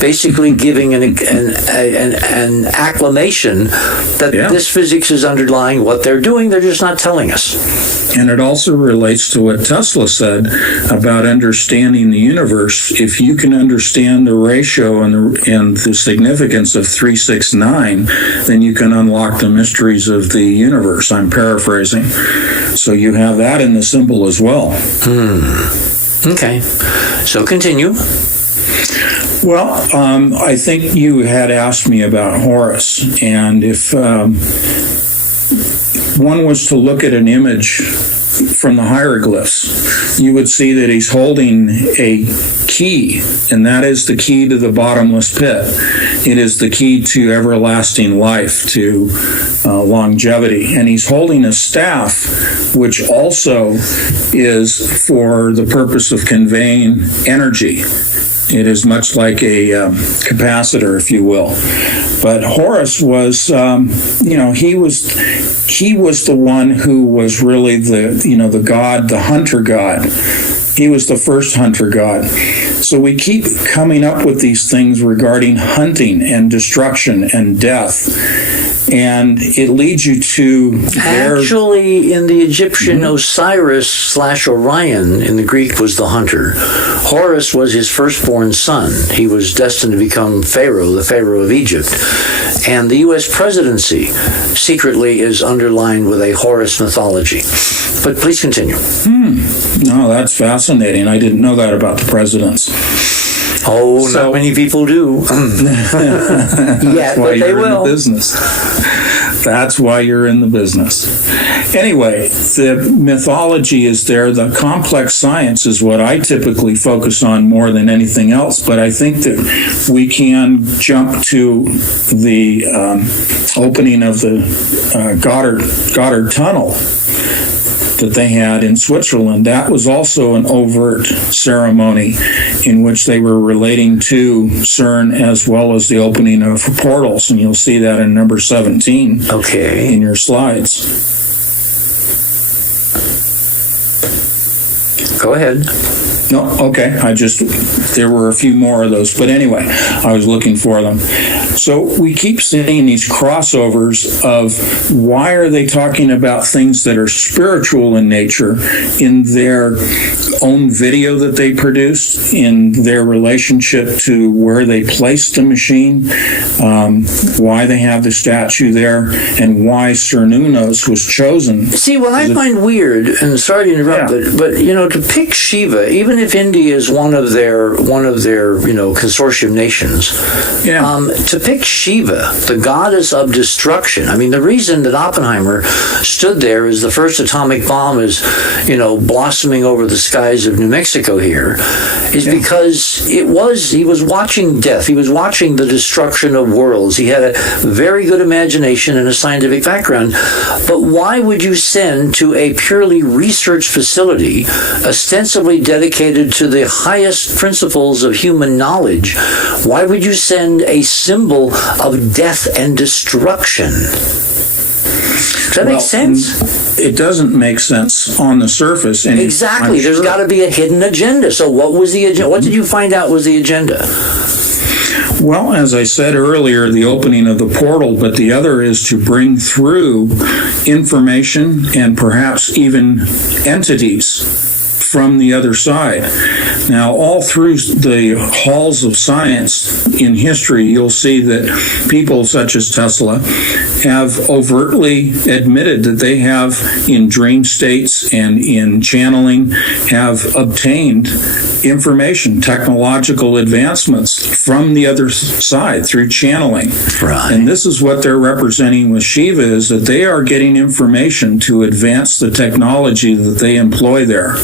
basically giving an acclamation that this physics is underlying what they're doing. They're just not telling us. And it also relates to what Tesla said about understanding the universe. If you can understand the ratio and the significance of 369, then you can unlock the mysteries of the universe. I'm paraphrasing. So you have that in the symbol as well. Okay. So continue. Well, I think you had asked me about Horus, and if one was to look at an image from the hieroglyphs, you would see that he's holding a key, and that is the key to the bottomless pit. It is the key to everlasting life, to longevity. And he's holding a staff, which also is for the purpose of conveying energy. It is much like a capacitor, if you will. But Horus was, he was the one who was really the god, the hunter god. He was the first hunter god. So we keep coming up with these things regarding hunting and destruction and death. And it leads you to actually, in the Egyptian, Osiris / Orion in the Greek was the hunter. Horus was his firstborn son. He was destined to become Pharaoh, the Pharaoh of Egypt. And the U.S. presidency secretly is underlined with a Horus mythology. But please continue. No, that's fascinating. I didn't know that about the presidents. Oh, not many people do. Yeah, but they will. In the business. That's why you're in the business. Anyway, the mythology is there. The complex science is what I typically focus on more than anything else. But I think that we can jump to the opening of the Goddard Tunnel that they had in Switzerland. That was also an overt ceremony in which they were relating to CERN as well as the opening of portals, and you'll see that in number 17 in your slides. Go ahead. No, okay. There were a few more of those. But anyway, I was looking for them. So we keep seeing these crossovers of why are they talking about things that are spiritual in nature in their own video that they produced, in their relationship to where they placed the machine, why they have the statue there, and why Cernunnos was chosen. See, what I find weird, and sorry to interrupt, but to pick Shiva, even if India is one of their consortium nations, to pick Shiva, the goddess of destruction. I mean, the reason that Oppenheimer stood there as the first atomic bomb is, blossoming over the skies of New Mexico here, is because he was watching death. He was watching the destruction of worlds. He had a very good imagination and a scientific background. But why would you send to a purely research facility, ostensibly dedicated to the highest principles of human knowledge, why would you send a symbol of death and destruction? Does that make sense? It doesn't make sense on the surface. And exactly. There's got to be a hidden agenda. So what was the agenda? What did you find out was the agenda? Well, as I said earlier, the opening of the portal, but the other is to bring through information and perhaps even entities from the other side. Now, all through the halls of science in history, you'll see that people such as Tesla have overtly admitted that they have, in dream states and in channeling, have obtained information, technological advancements from the other side through channeling. Right. And this is what they're representing with Shiva, is that they are getting information to advance the technology that they employ there.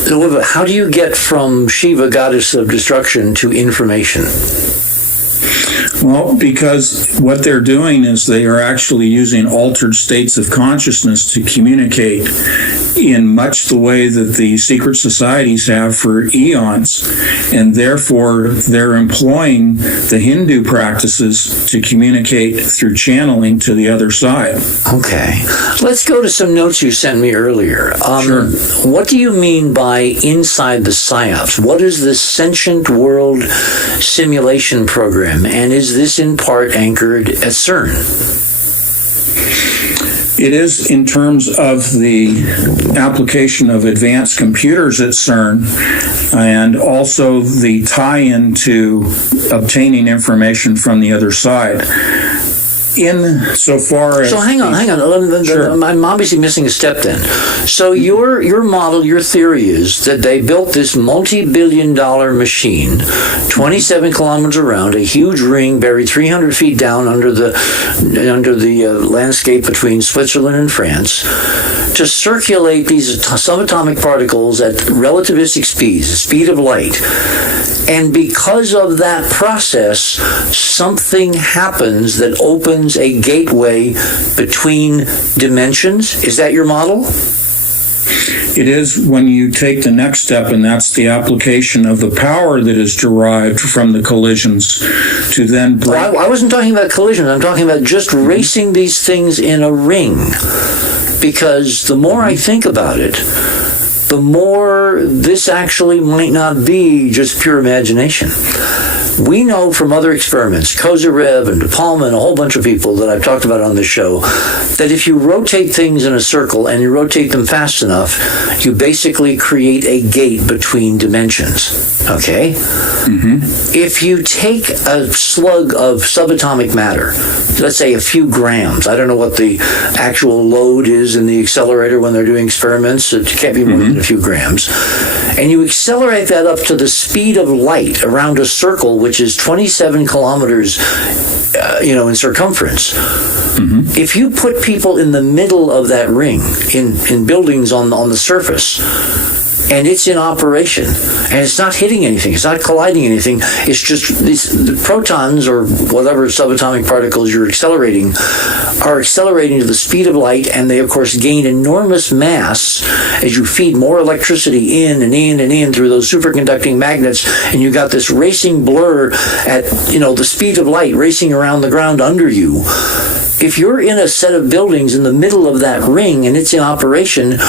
How do you get from Shiva, goddess of destruction, to information? Well, because what they're doing is they are actually using altered states of consciousness to communicate in much the way that the secret societies have for eons, and therefore they're employing the Hindu practices to communicate through channeling to the other side. Okay. Let's go to some notes you sent me earlier. Sure. What do you mean by inside the psyops? What is the Sentient World Simulation Program, and is this in part anchored at CERN? It is in terms of the application of advanced computers at CERN, and also the tie-in to obtaining information from the other side. So hang on. Sure. I'm obviously missing a step then. So your model, your theory is that they built this multi-billion-dollar machine, 27 kilometers around, a huge ring buried 300 feet down under the landscape between Switzerland and France, to circulate these subatomic particles at relativistic speeds, the speed of light. And because of that process, something happens that opens a gateway between dimensions. Is that your model? It is when you take the next step, and that's the application of the power that is derived from the collisions to then break. Well, I wasn't talking about collisions. I'm talking about just racing these things in a ring. Because the more I think about it, the more this actually might not be just pure imagination. We know from other experiments, Kozyrev and De Palma and a whole bunch of people that I've talked about on this show, that if you rotate things in a circle and you rotate them fast enough, you basically create a gate between dimensions. Okay? Mm-hmm. If you take a slug of subatomic matter, let's say a few grams, I don't know what the actual load is in the accelerator when they're doing experiments, it can't be more than a few grams, and you accelerate that up to the speed of light around a circle which is 27 kilometers in circumference. Mm-hmm. If you put people in the middle of that ring, in buildings on the surface, and it's in operation, and it's not hitting anything, it's not colliding anything, it's just the protons or whatever subatomic particles you're accelerating are accelerating to the speed of light, and they of course gain enormous mass as you feed more electricity in and in and in through those superconducting magnets, and you got this racing blur at the speed of light racing around the ground under you. If you're in a set of buildings in the middle of that ring and it's in operation,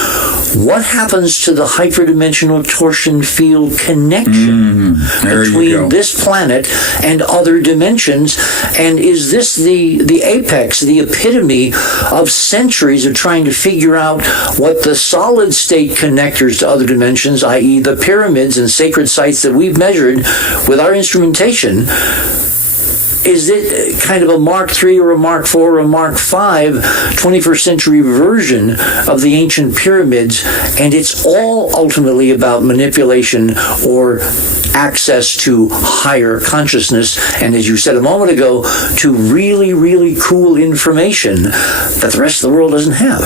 what happens to the hyperdimensional torsion field connection between this planet and other dimensions? And is this the apex, the epitome of centuries of trying to figure out what the solid state connectors to other dimensions, i.e. the pyramids and sacred sites that we've measured with our instrumentation? Is it kind of a Mark III or a Mark IV or a Mark V 21st century version of the ancient pyramids, and it's all ultimately about manipulation or access to higher consciousness, and as you said a moment ago, to really, really cool information that the rest of the world doesn't have?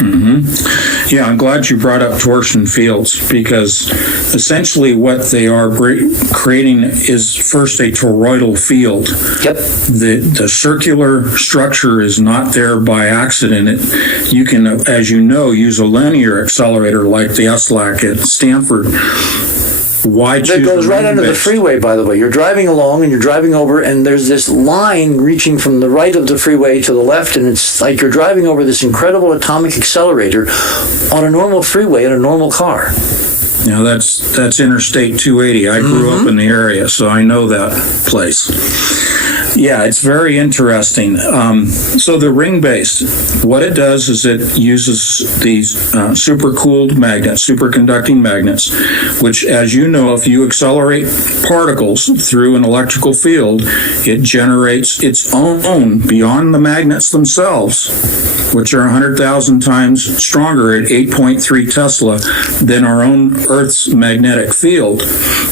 Mm-hmm. Yeah, I'm glad you brought up torsion fields, because essentially what they are creating is first a toroidal field. Yep. The circular structure is not there by accident. You can, as you know, use a linear accelerator like the SLAC at Stanford. Why choose that goes right under the freeway, by the way. You're driving along and you're driving over, and there's this line reaching from the right of the freeway to the left, and it's like you're driving over this incredible atomic accelerator on a normal freeway in a normal car. Now that's Interstate 280. I grew up in the area, so I know that place. Yeah, it's very interesting. So the ring base, what it does is it uses these supercooled magnets, superconducting magnets, which, as you know, if you accelerate particles through an electrical field, it generates its own beyond the magnets themselves, which are 100,000 times stronger at 8.3 Tesla than our own Earth's magnetic field.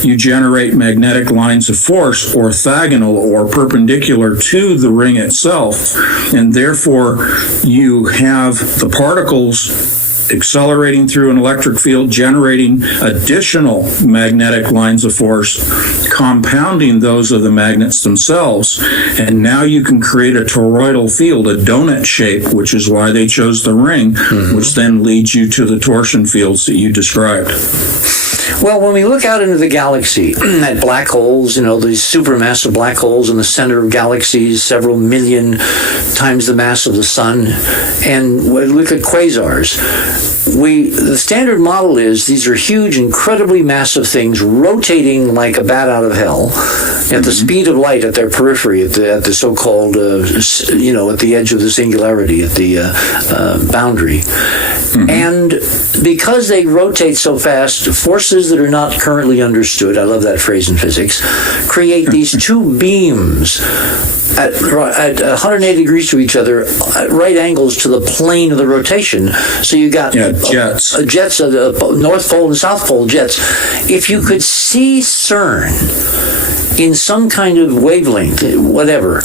You generate magnetic lines of force, orthogonal or perpendicular to the ring itself, and therefore you have the particles accelerating through an electric field, generating additional magnetic lines of force, compounding those of the magnets themselves, and now you can create a toroidal field, a donut shape, which is why they chose the ring, which then leads you to the torsion fields that you described. Well, when we look out into the galaxy at black holes, these supermassive black holes in the center of galaxies, several million times the mass of the sun, and we look at quasars, the standard model is these are huge, incredibly massive things rotating like a bat out of hell at the speed of light at their periphery, at the so-called, at the edge of the singularity, at the boundary. And because they rotate so fast, forces that are not currently understood, I love that phrase in physics, create these two beams at 180 degrees to each other, at right angles to the plane of the rotation. So you got jets of the North Pole and South Pole jets. If you could see CERN in some kind of wavelength, whatever,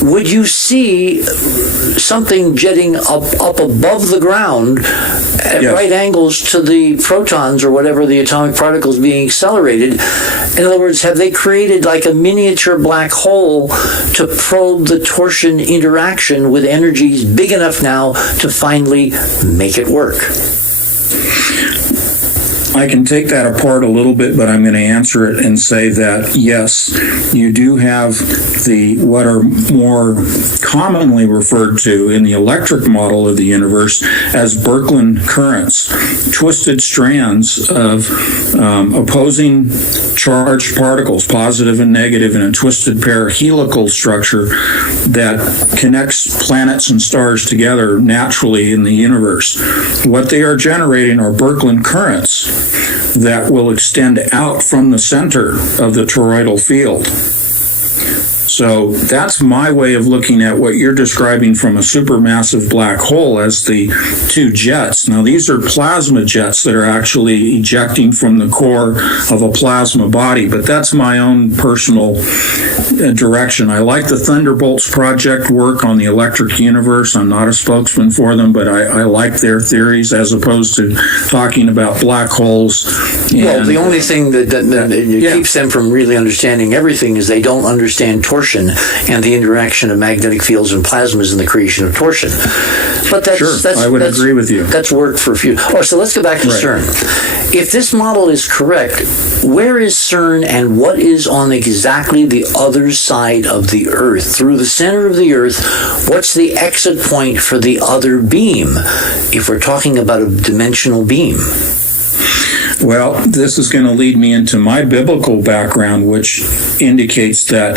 would you see something jetting up above the ground at right angles to the protons or whatever the atomic particles being accelerated? In other words, have they created like a miniature black hole to probe the torsion interaction with energies big enough now to finally make it work? I can take that apart a little bit, but I'm going to answer it and say that, yes, you do have what are more commonly referred to in the electric model of the universe as Birkeland currents, twisted strands of opposing charged particles, positive and negative, in a twisted pair helical structure that connects planets and stars together naturally in the universe. What they are generating are Birkeland currents that will extend out from the center of the toroidal field. So that's my way of looking at what you're describing from a supermassive black hole as the two jets. Now, these are plasma jets that are actually ejecting from the core of a plasma body, but that's my own personal direction. I like the Thunderbolts Project work on the electric universe. I'm not a spokesman for them, but I like their theories as opposed to talking about black holes. Well, the only thing that keeps them from really understanding everything is they don't understand torsion and the interaction of magnetic fields and plasmas in the creation of torsion. But that's I would agree with you. That's work for a few. So let's go back to CERN. If this model is correct, where is CERN and what is on exactly the other side of the Earth? Through the center of the Earth, what's the exit point for the other beam, if we're talking about a dimensional beam? Well, this is going to lead me into my biblical background, which indicates that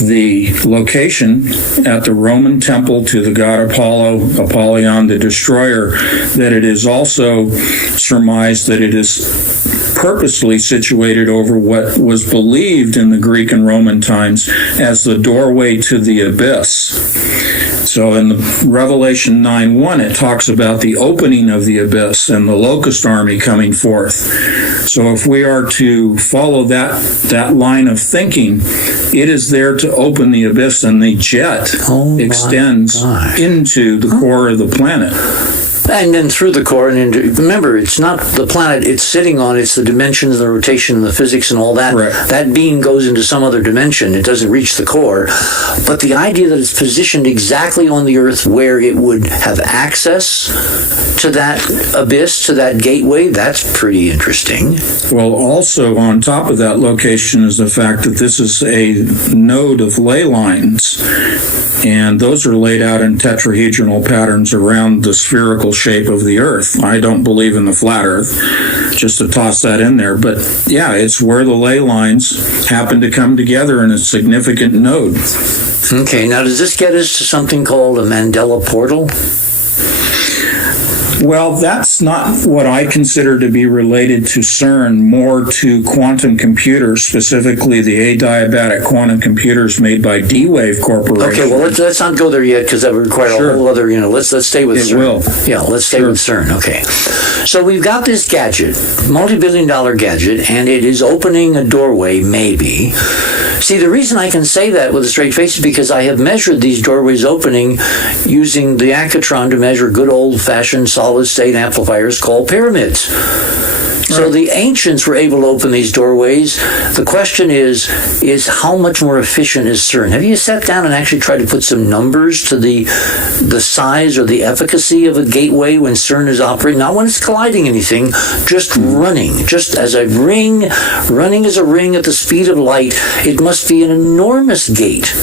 the location at the Roman temple to the god Apollyon, the destroyer, that it is also surmised that it is purposely situated over what was believed in the Greek and Roman times as the doorway to the abyss. So in the Revelation 9:1, it talks about the opening of the abyss and the locust army coming forth. So if we are to follow that line of thinking, it is there to open the abyss, and the jet extends into the core of the planet. And then through the core, and remember, it's not the planet it's sitting on, it's the dimensions, the rotation, and the physics and all that. Right. That beam goes into some other dimension. It doesn't reach the core. But the idea that it's positioned exactly on the Earth where it would have access to that abyss, to that gateway, that's pretty interesting. Well, also on top of that location is the fact that this is a node of ley lines, and those are laid out in tetrahedral patterns around the spherical shape of the Earth. I don't believe in the flat Earth, just to toss that in there. But yeah, it's where the ley lines happen to come together in a significant node. Okay, now does this get us to something called a Mandela portal? Well, that's not what I consider to be related to CERN, more to quantum computers, specifically the adiabatic quantum computers made by D-Wave Corporation. Okay, well, let's not go there yet, because that would require a whole other, let's stay with CERN. Will. Yeah, let's stay with CERN, okay. So we've got this gadget, multi-billion-dollar gadget, and it is opening a doorway, maybe. See, the reason I can say that with a straight face is because I have measured these doorways opening using the Accutron to measure good old-fashioned solid solid-state amplifiers called pyramids. So the ancients were able to open these doorways. The question is how much more efficient is CERN? Have you sat down and actually tried to put some numbers to the size or the efficacy of a gateway when CERN is operating? Not when it's colliding anything, just running. Just as a ring, running as a ring at the speed of light, it must be an enormous gate.